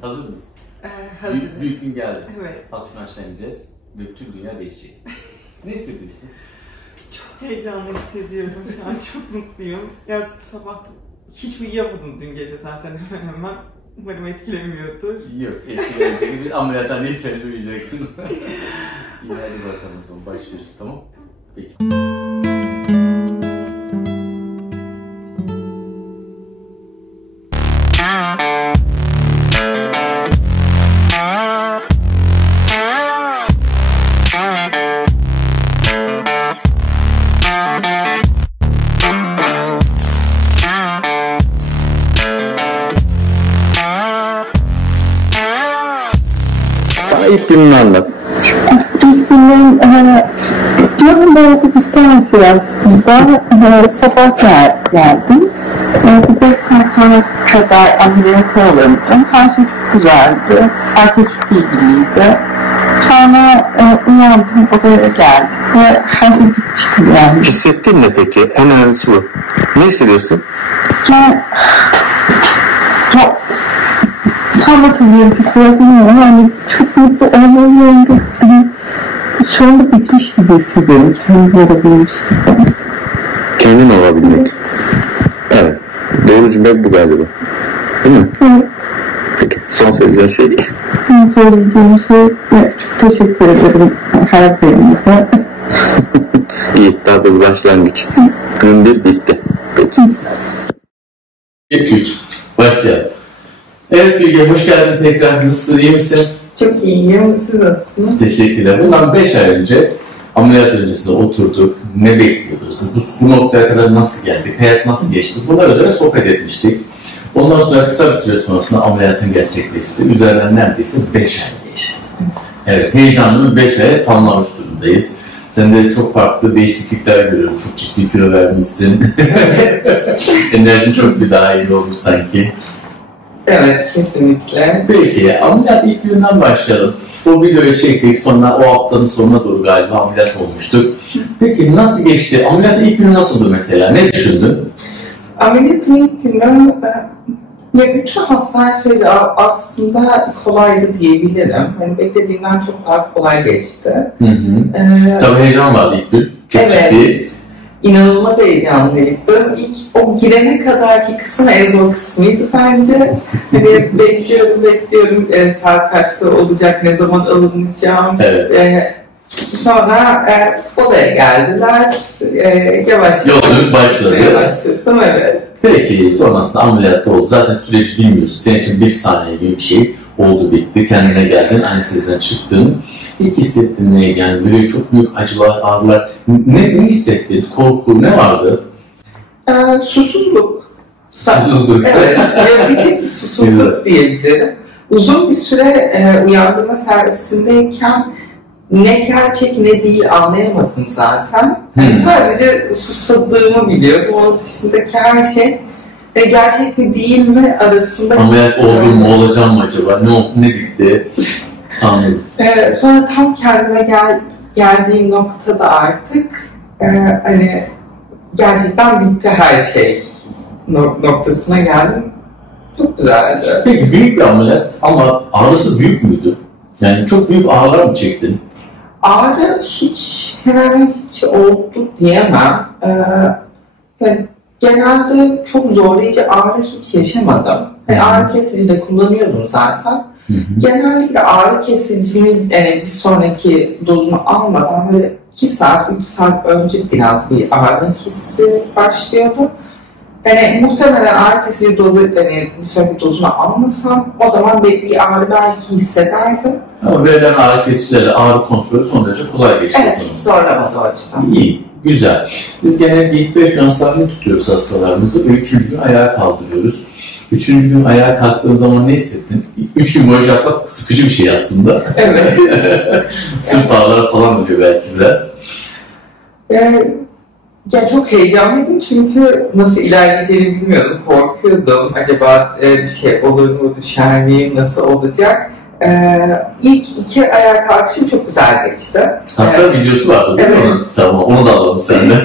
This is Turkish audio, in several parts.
Hazır mısın? Hazır. Büyük gün geldi. Evet. Hafif aşağı ineceğiz ve tüm dünya değişecek. Ne hissediyorsun? Çok heyecanlı hissediyorum şu an, çok mutluyum. Ya sabah hiç uyuyamadım dün gece zaten hemen. Umarım etkilemiyordur. Yok, etkilenecek. Bir ameliyattan neyse uyuyacaksın. İyi, hadi bakalım o zaman başlıyoruz, tamam? Peki. İlk gününü anlat. İlk günüm diyorum böyle bir tanesi aslında sabah geldim. Bir 5 saat sonra kadar ameliyata alındım. Her şey çok güzeldi. Herkes çok ilgiliydi. Sonra uyandım, odaya geldim ve her şey bitmişti yani. Hissettin ne peki? En önemlisi bu. Ne hissediyorsun? Ya tam hatırlıyorum ki bilmiyorum. Yani çok mutlu olmalıyım. Şu anda bitmiş gibi hissediyorum. Kendim olabilmiş gibi. Kendin olabilmek. Evet. Doğru cümle bu galiba. Değil mi? Evet. Peki. Son söyleyeceğin şey. Son söyleyeceğim şey, çok teşekkür ederim her birinize. İyi. Daha da bir başlangıç. Gün bir bitti. Peki. 3. Başlayalım. Evet Bilge, hoş geldin tekrar. Nasılsın, iyi misin? Çok iyiyim, siz nasılsınız? Teşekkürler. Bundan 5 ay önce ameliyat öncesinde oturduk. Ne bekliyoruz? Bu noktaya kadar nasıl geldik? Hayat nasıl geçti? Bunlar üzerine sohbet etmiştik. Ondan sonra kısa bir süre sonrasında ameliyatın gerçekleşti. Üzerinden neredeyse 5 ay geçti. Evet, heyecanlı bir 5 aya tamamlamış durumdayız. Sen de çok farklı değişiklikler görüyorum. Çok ciddi kilo vermişsin. Enerji çok bir daha iyi olmuş sanki. Evet, kesinlikle. Peki, ameliyat ilk günden başlayalım. O videoyu çektik, sonra o haftanın sonuna doğru galiba ameliyat olmuştuk. Peki nasıl geçti? Ameliyatın ilk günü nasıldı mesela? Ne düşündün? Ameliyatın ilk günü, ya bütün hastane şeyleri aslında kolaydı diyebilirim. Hani beklediğimden çok daha kolay geçti. Tabii heyecan vardı ilk gün. Çok evet. Ciddi. İnanılmaz heyecanlıydım. İlk o girene kadarki kısım en zor kısmıydı bence. Hani bekliyorum saat kaçta olacak, ne zaman alınacağım. Evet. Sonra odaya geldiler. Yavaş yolculuk başladı. Başladım, evet. Peki sonrasında ameliyatta oldu. Zaten süreci bilmiyorsun. Senin için 1 saniye gibi bir şey oldu, bitti. Kendine geldin, anesteziden çıktın. İlk hissettin ne yani? Böyle çok büyük acılar, ağrılar. Ne hissettin? Korku ne vardı? Susuzluk. Susuzluk. Evet. Bir tek susuzluk diyebilirim. Uzun bir süre uyandırma servisindeyken ne gerçek ne değil anlayamadım zaten. Sadece susadığımı biliyordum. Onun dışındaki her şey gerçek mi değil mi arasında... Ameliyat oldum mu, olacağım mı acaba? Ne bitti? Anladım. Sonra tam kendime geldiğim noktada artık hani gerçekten bitti her şey noktasına geldim. Çok güzeldi. Peki büyük bir ameliyat ama ağrısı büyük müydü? Yani çok büyük ağrılar mı çektin? Ağrı hemen hiç oldu diyemem. Yani genelde çok zorlayıcı ağrı hiç yaşamadım. Yani ağrı kesici de kullanıyordum zaten. Genellikle ağrı kesicinin bir sonraki dozunu almadan böyle 2 saat, 3 saat önce biraz bir ağrı hissi başlıyordu. Yani muhtemelen ağrı kesici dozu, bir sonraki dozunu almasam o zaman bir ağrı belki hissederdim. Ama verilen ağrı kesicilerle ağrı kontrolü son derece kolay geçti. Evet, zorlamadı o açıdan. İyi, güzel. Biz genelde ilk 5 gün sabit tutuyoruz hastalarımızı ve 3. gün ayağa kaldırıyoruz. 3. gün ayağa kalktığın zaman ne hissettin? 3 gün boyunca yapmak sıkıcı bir şey aslında. Evet. Sırt ağrıları falan oluyor belki biraz. Ya çok heyecanlıydım çünkü nasıl ilerleyeceğini bilmiyordum, korkuyordum. Acaba bir şey olur mu, düşer miyim, nasıl olacak? İlk 2 ayağa kalkışım çok güzel geçti. Hatta videosu vardı değil mi? Evet. Tamam, onu da alalım senden.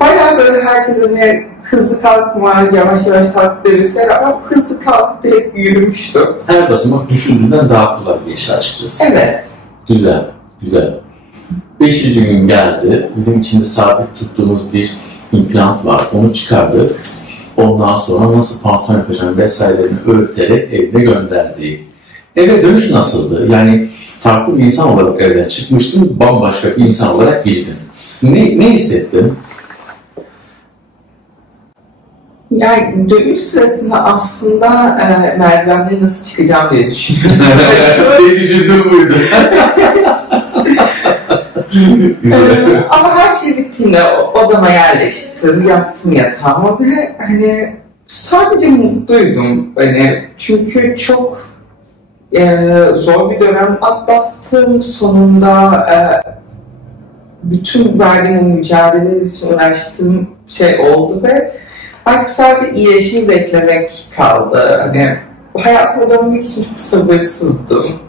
Bayağı böyle herkese hızlı kalkma, yavaş yavaş kalk demesi ama hızlı kalk direkt yürümüştüm. Her basamak düşündüğünden daha kolay geçti açıkçası. Evet. Güzel, güzel. 5. gün geldi. Bizim içinde sabit tuttuğumuz bir implant var. Onu çıkardık. Ondan sonra nasıl pansuman yapacağını vesairelerini öğreterek evine gönderdik. Eve dönüş nasıldı? Yani farklı bir insan olarak evden çıkmıştın, bambaşka bir insan olarak girdin. Ne hissettin? Yani dönüş sırasında aslında merdivenleri nasıl çıkacağım diye düşünüyorum. Ne düşündün buydu? Ama her şey bittiğinde odama yerleştim, yattım yatağıma ve hani sadece mutluydum. Hani çünkü çok zor bir dönem atlattım. Sonunda bütün verdiğim mücadeleler için uğraştığım şey oldu ve artık sadece iyileşmeyi beklemek kaldı. Hani hayatıma dönmek için çok sabırsızdım.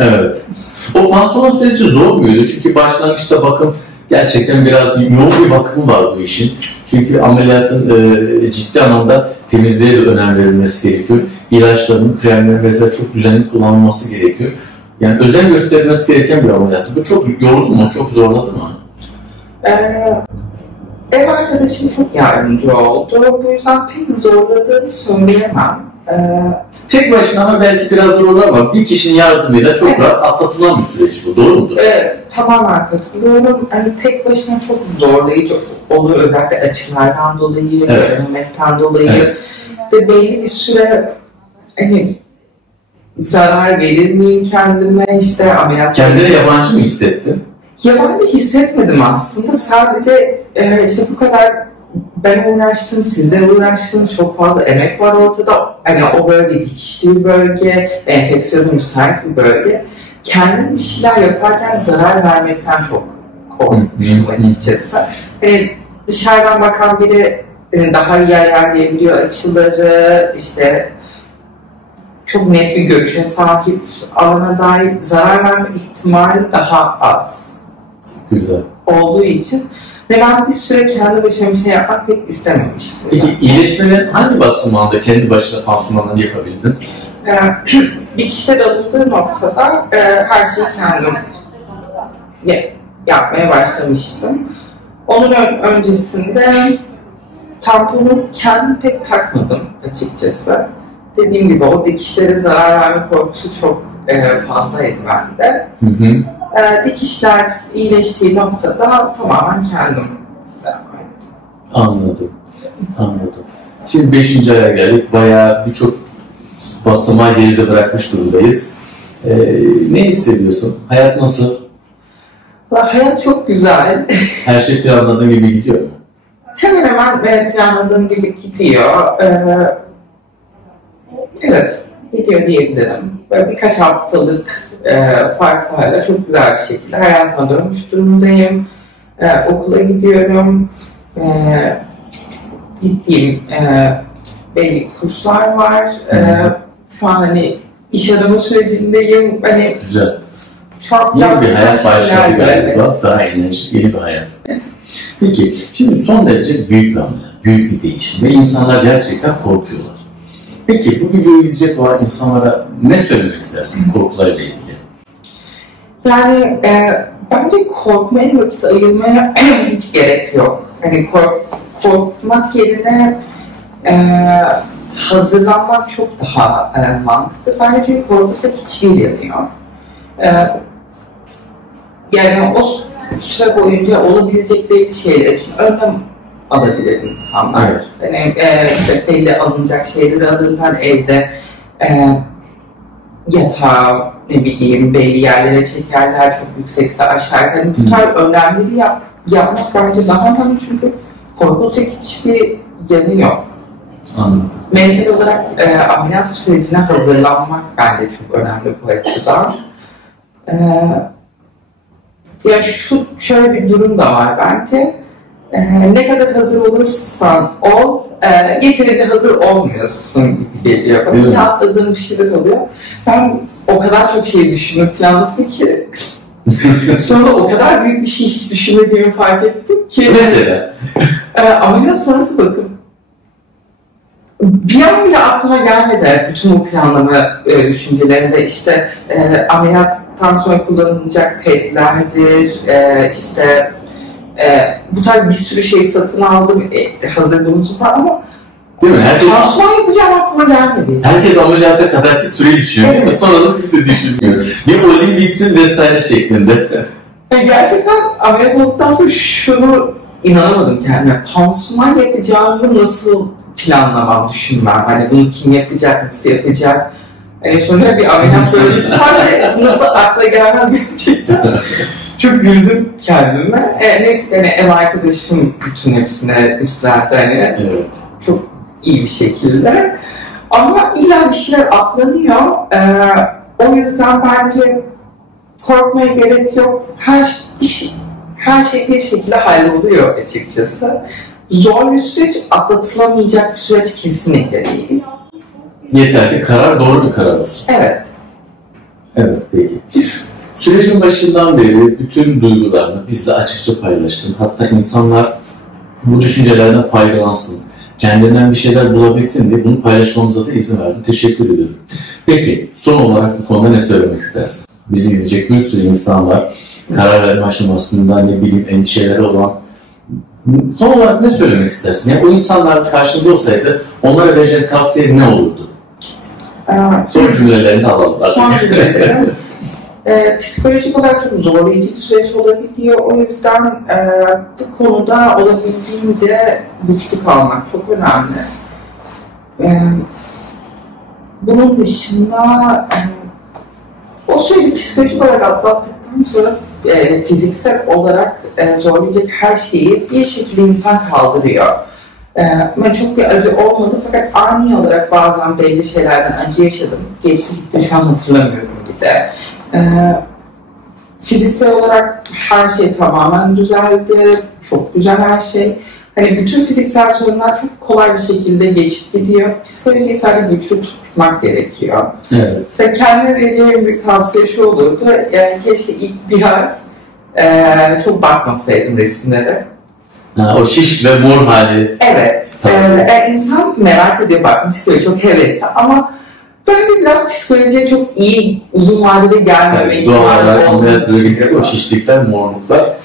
Evet. O pansuman süreci zor muydu? Çünkü başlangıçta bakım gerçekten biraz yoğun bir bakım var bu işin. Çünkü ameliyatın ciddi anlamda temizliğe de önem verilmesi gerekiyor. İlaçların, kremlerin vesaire çok düzenli kullanılması gerekiyor. Yani özen gösterilmesi gereken bir ameliyattı. Bu çok yordu mu? Çok zorladı mı? Ev arkadaşım çok yardımcı oldu. Bu yüzden pek zorladığını söyleyemem. Tek başına ama belki biraz zor ama bir kişinin yardımıyla çok rahat atlatılan bir süreç bu. Doğru mudur? Tamamen katılıyorum. Hani tek başına çok zorlayıcı olur. Özellikle açılardan dolayı, görünmekten dolayı. Evet. De belli bir süre hani zarar verir miyim kendime, işte ameliyat... Kendine yabancı mı hissettin? Yabancı hissetmedim aslında. Sadece işte bu kadar ben uğraştım, sizler uğraştım, çok fazla emek var ortada. Hani o bölge dikişli bir bölge, enfeksiyona müsait bir bölge. Kendim bir şeyler yaparken zarar vermekten çok korkmuşum açıkçası. Hani dışarıdan bakan biri daha iyi ayarlayabiliyor açıları, işte çok net bir görüşe sahip, alana dair zarar verme ihtimali daha az. Güzel. Olduğu için ve ben bir süre kendi başıma bir şey yapmak pek istememiştim. Peki iyileşmenin hangi basamağında kendi başına pansumanlarını yapabildin? Dikişler alındığı noktada her şeyi kendim yapmaya başlamıştım. Onun öncesinde tamponu kendim pek takmadım açıkçası. Dediğim gibi o dikişlere zarar verme korkusu çok fazlaydı bende. Dikişler iyileştiği noktada tamamen kendim devam ettim. Anladım. Şimdi 5. aya geldik. Bayağı birçok basamağı geride bırakmış durumdayız. Ne hissediyorsun? Hayat nasıl? Hayat çok güzel. Her şey planladığın gibi gidiyor mu? Hemen hemen planladığım gibi gidiyor. Evet, gidiyor diyebilirim. Böyle birkaç haftalık farklarla çok güzel bir şekilde hayatıma dönmüş durumdayım. Okula gidiyorum. Gittiğim belli kurslar var. Şu an hani iş arama sürecindeyim. Hani güzel. Çok yeni bir hayat başladı galiba. Daha enerjik, yeni bir hayat. Peki, şimdi son derece büyük bir ameliyat, büyük bir değişim ve insanlar gerçekten korkuyorlar. Peki, bu videoyu izleyecek olan insanlara ne söylemek istersin korkularıyla ilgili? Yani bence korkmaya, vakit ayırmaya hiç gerek yok. Hani korkmak yerine hazırlanmak çok daha mantıklı. Bence çünkü korkursa hiçbir yanı yok. Yani o süre boyunca olabilecek belli şeyler için önlem alabilir insanlar. Evet. Yani işte belli alınacak şeyleri alırlar evde. Yatağı, ne bileyim, belli yerlere çekerler, çok yüksekse aşağı. Yani bu tarz önlemleri yapmak bence daha önemli çünkü korkulacak hiçbir yanı yok. Anladım. Mental olarak ameliyat sürecine hazırlanmak bence çok önemli bu açıdan. Ya şöyle bir durum da var bence. Ne kadar hazır olursan ol, yeterince hazır olmuyorsun gibi geliyor. Bana atladığım bir şeyler oluyor. Ben o kadar çok şey düşünüp planladım ki Sonra o kadar büyük bir şey hiç düşünmediğimi fark ettim ki. Mesela? Ameliyat sonrası bakın. Bir an bile aklıma gelmedi bütün bu planlama düşüncelerinde işte ameliyattan sonra kullanılacak pedlerdir, işte bu tarz bir sürü şey satın aldım, hazır bulunucu falan ama değil mi? pansuman yapacağım aklıma gelmedi. Herkes ameliyata kadarki süreyi düşünüyor. Evet. Sonrasında kimse düşünmüyor. Bir olayım bitsin vesaire şeklinde. Gerçekten ameliyat olduktan sonra şunu inanamadım kendime. Pansuman yapacağımı nasıl planlamam, düşünmem. Hani bunu kim yapacak, nasıl yapacak. Hani sonra bir ameliyat bölgesi var ve nasıl akla gelmez gerçekten. Çok güldüm kendime. Neyse hani ev arkadaşım bütün hepsine üstlendi hani. Evet. Çok iyi bir şekilde. Ama illa bir şeyler atlanıyor. O yüzden bence korkmaya gerek yok. Her şey bir şekilde halloluyor açıkçası. Zor bir süreç, atlatılamayacak bir süreç kesinlikle değil. Yeter ki karar doğru bir karar olsun. Evet. Evet, peki. Sürecin başından beri bütün duygularını bizle açıkça paylaştın. Hatta insanlar bu düşüncelerden faydalansın, kendinden bir şeyler bulabilsin diye bunu paylaşmamıza da izin verdin. Teşekkür ederim. Peki, son olarak bu konuda ne söylemek istersin? Bizi izleyecek bir sürü insan var. Karar verme aşamasında ne bileyim endişeleri olan. Son olarak ne söylemek istersin? Yani o insanlar karşında olsaydı onlara vereceğin tavsiye ne olurdu? Son cümlelerini de alalım. Son cümlelerim. Psikolojik olarak çok zorlayıcı bir süreç olabiliyor. O yüzden bu konuda olabildiğince güçlü kalmak çok önemli. Bunun dışında o süreci psikolojik olarak atlattıktan sonra fiziksel olarak zorlayacak her şeyi bir şekilde insan kaldırıyor. Ben çok bir acı olmadı fakat ani olarak bazen belli şeylerden acı yaşadım. Geçti gitti, şu an hatırlamıyorum bir de. Fiziksel olarak her şey tamamen düzeldi. Çok güzel her şey. Hani bütün fiziksel sorunlar çok kolay bir şekilde geçip gidiyor. Psikolojiyi sadece güçlü tutmak gerekiyor. Evet. İşte kendime vereceğim bir tavsiye şu olurdu. Yani keşke ilk bir ay çok bakmasaydım resimlere. O şiş ve mor hali. Evet. İnsan merak ediyor, bakmak istiyor. Çok hevesli ama bence biraz psikolojiye çok iyi, uzun vadede gelmeme Evet, doğal olarak ameliyat bölgesinde o şişlikler, morluklar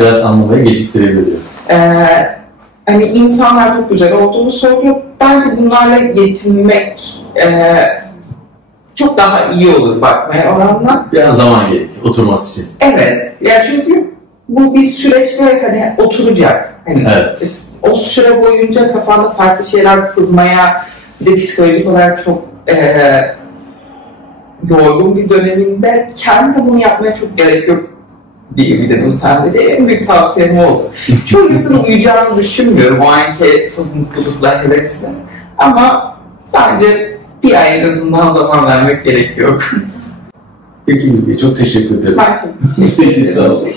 biraz anlamaya geciktirebiliyor. Hani insanlar çok güzel olduğunu söylüyor. Bence bunlarla yetinmek çok daha iyi olur bakmaya oranla. Biraz zaman gerekiyor oturması için. Evet. Ya çünkü bu bir süreç ve hani oturacak. Hani evet. O süre boyunca kafanda farklı şeyler kurmaya, bir de psikolojik olarak çok yorgun bir döneminde kendine bunu yapmaya çok gerek yok diyebilirim sadece. En büyük tavsiyem oldu. Çoğu insanın uyuyacağını düşünmüyorum o anki çok mutlulukla, hevesle. Ama bence bir ay en azından zaman vermek gerekiyor. Peki, çok teşekkür ederim. Ben çok teşekkür ederim. Peki, sağ olun.